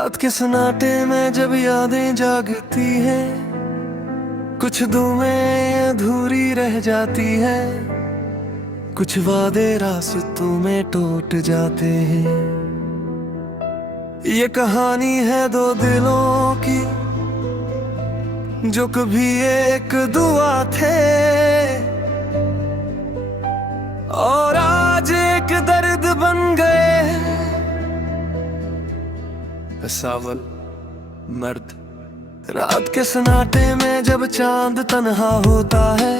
रात के सन्नाटे में जब यादें जागती हैं, कुछ दुमें अधूरी रह जाती हैं, कुछ वादे रास्तों में टूट जाते हैं। ये कहानी है दो दिलों की जो कभी एक दुआ थे और आज एक दर्द बन गए। सावल मर्द रात के सन्नाटे में जब चांद तन्हा होता है,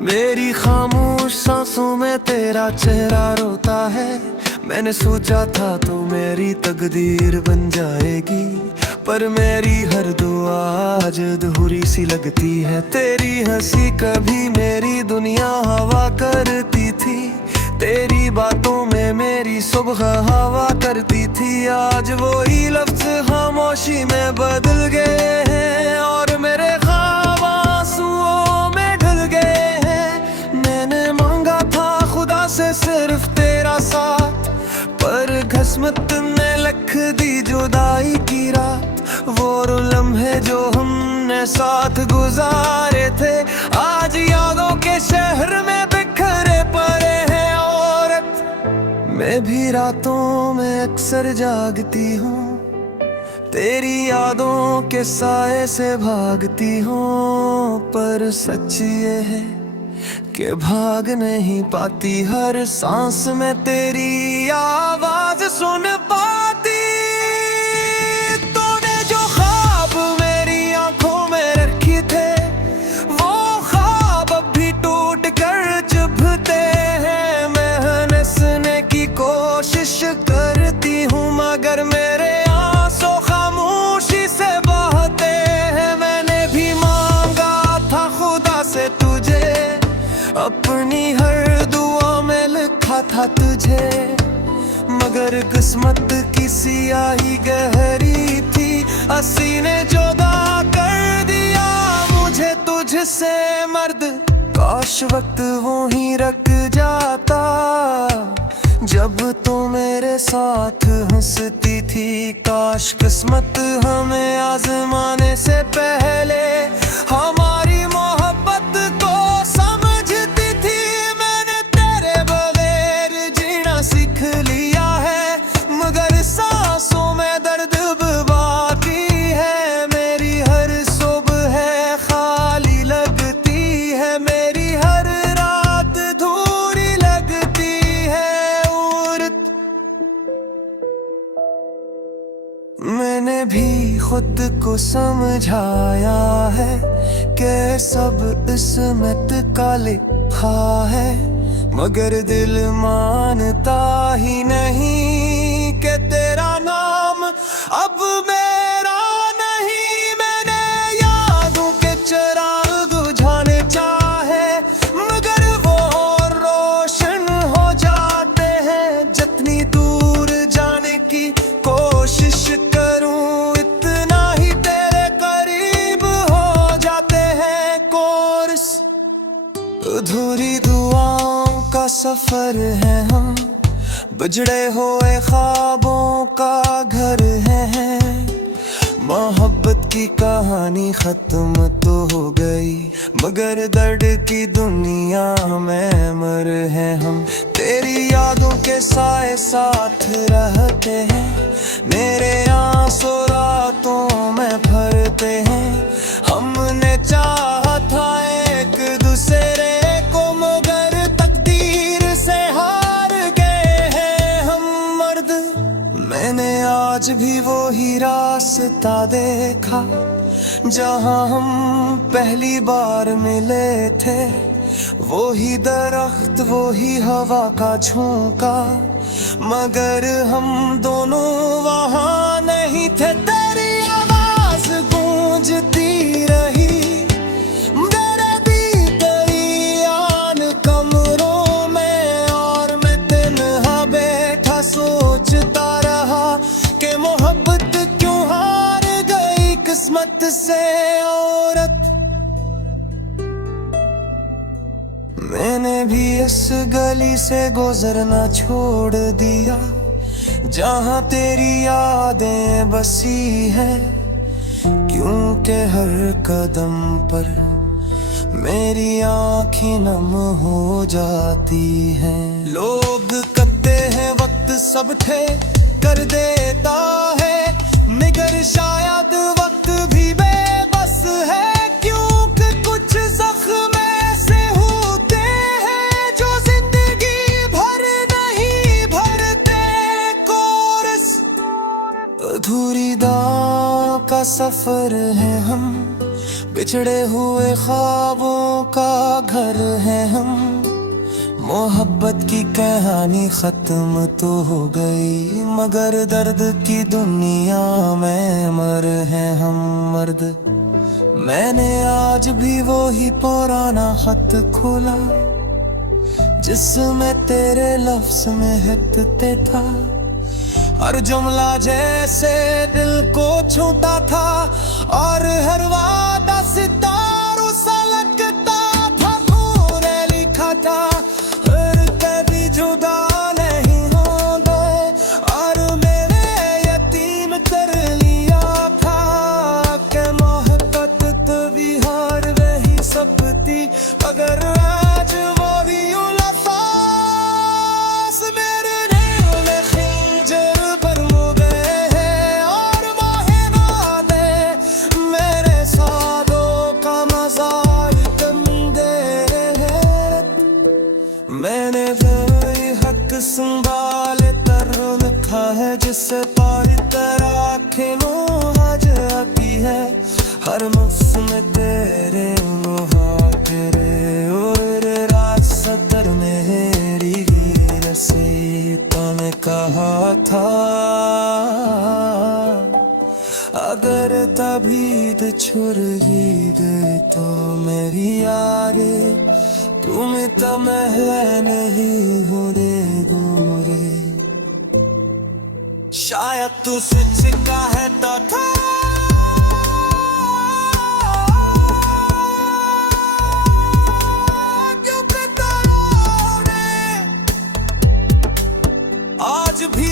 मेरी खामोश सांसों में तेरा चेहरा रोता है। मैंने सोचा था तू मेरी तकदीर बन जाएगी, पर मेरी हर दुआ आज अधूरी सी लगती है। तेरी हंसी कभी मेरी दुनिया हवा करती थी, तेरी बातों में मेरी सुबह हवा करती थी। आज वही लफ्ज खामोशी में बदल गए हैं और मेरे ख्वाब आंसुओं में ढल गए हैं। मैंने मांगा था खुदा से सिर्फ तेरा साथ, पर किस्मत ने लिख दी जुदाई की रात। वो लम्हे जो हमने साथ गुजारे थे आज यादों के शहर में बिखरे पड़े हैं। औरत मैं भी रातों में अक्सर जागती हूँ, तेरी यादों के साए से भागती हूँ, पर सच ये है कि भाग नहीं पाती। हर सांस में तेरी आवाज सुन पाती। तूने जो ख्वाब मेरी आंखों में रखे थे, वो ख्वाब अब भी टूट कर चुभते हैं। मैं हंसने की कोशिश करती हूँ, मगर मेरे आंसू खामोशी से बहते हैं। मैंने भी मांगा था खुदा से तुझे, अपनी हर दुआ में लिखा था तुझे, मगर किस्मत की सियाही गहरी थी। हंसी ने जुदा कर दिया मुझे तुझसे मर्द। काश वक्त वो ही रख जाता जब तू मेरे साथ हंसती थी। काश किस्मत हमें आजमाने से पहले हमारी मोहब्बत को समझती थी। मैंने तेरे बगैर जीना सीख लिया है, मगर सांसों में दर्द बाकी है। मेरी हर सुबह है खाली लगती है, मेरी हर रात अधूरी लगती है। मैंने भी खुद को समझाया है कि सब किस्मत का लिखा है, मगर दिल मानता ही नहीं कि तेरा नाम अब मेरा नहीं। मैंने यादों के चिराग बुझाने चाहे, मगर वो रोशन हो जाते हैं। जितनी दूर जाने की कोशिश करूं, इतना ही तेरे करीब हो जाते हैं। कोर्स अधूरी दुआओं का सफर है हम, बिछड़े हुए ख्वाबों का घर है। मोहब्बत की कहानी खत्म तो हो गई, मगर दर्द की दुनिया में मर हैं हम। तेरी यादों के साए साथ रहते हैं, मेरे आंसू रातों में भरते हैं। हमने चाहा था एक दूसरे को, मगर तकदीर से हार गए हैं हम मर्द। मैंने आज भी वो ही रास्ता देखा जहां हम पहली बार मिले थे। वो ही दरख्त, वो ही हवा का झोंका, मगर हम दोनों वहां नहीं थे। तेरी आवाज गूंजती रही मेरे बीतरियान कमरों में, और मैं तन्हा बैठा सोचता रहा कि मोहब्बत क्यों हार गई किस्मत से। औरत मैंने भी इस गली से गुजरना छोड़ दिया, जहाँ तेरी यादें बसी है, क्योंकि हर कदम पर मेरी आँखें नम हो जाती हैं। लोग कहते हैं वक्त सब ठे कर देता है, मगर शायद वक्त भी बेबस है, क्योंकि कुछ जख्म ऐसे होते हैं जो जिंदगी भर नहीं भरते। कोरस अधूरी दां का सफर है हम, बिछड़े हुए ख्वाबों का घर है हम। मोहब्बत की कहानी खत्म तो हो गई, मगर दर्द की दुनिया में मर है हम मर्द। मैंने आज भी वो ही पुराना खत खोला, जिसमें तेरे लफ्ज में हितते था। हर जुमला जैसे दिल को छूता था, और हर वादा सितारों सा लगता था। तूने लिखा था हर कभी जुदा नहीं होंगे, और मैंने यतीम कर लिया था कि मोहब्बत तभी हार वही सब थी। अगर आज वो भी उलफास मेरे दिल में खंजर पर मुँह गए हैं, और मोहे वादे मेरे सादों का मजार कंदे हैं। मैंने वही हक संभाले तर लिखा है, जिससे पारी तरह आँखें की है। हर मौसम में तेरे मुहावरे और रात सतर मेरी नसीबों में कहा था। अगर तबीद छुड़गी गई तो मेरी यारे, तुम तो महला नहीं होने दूरे। शायद तू सच का है तो था, आज भी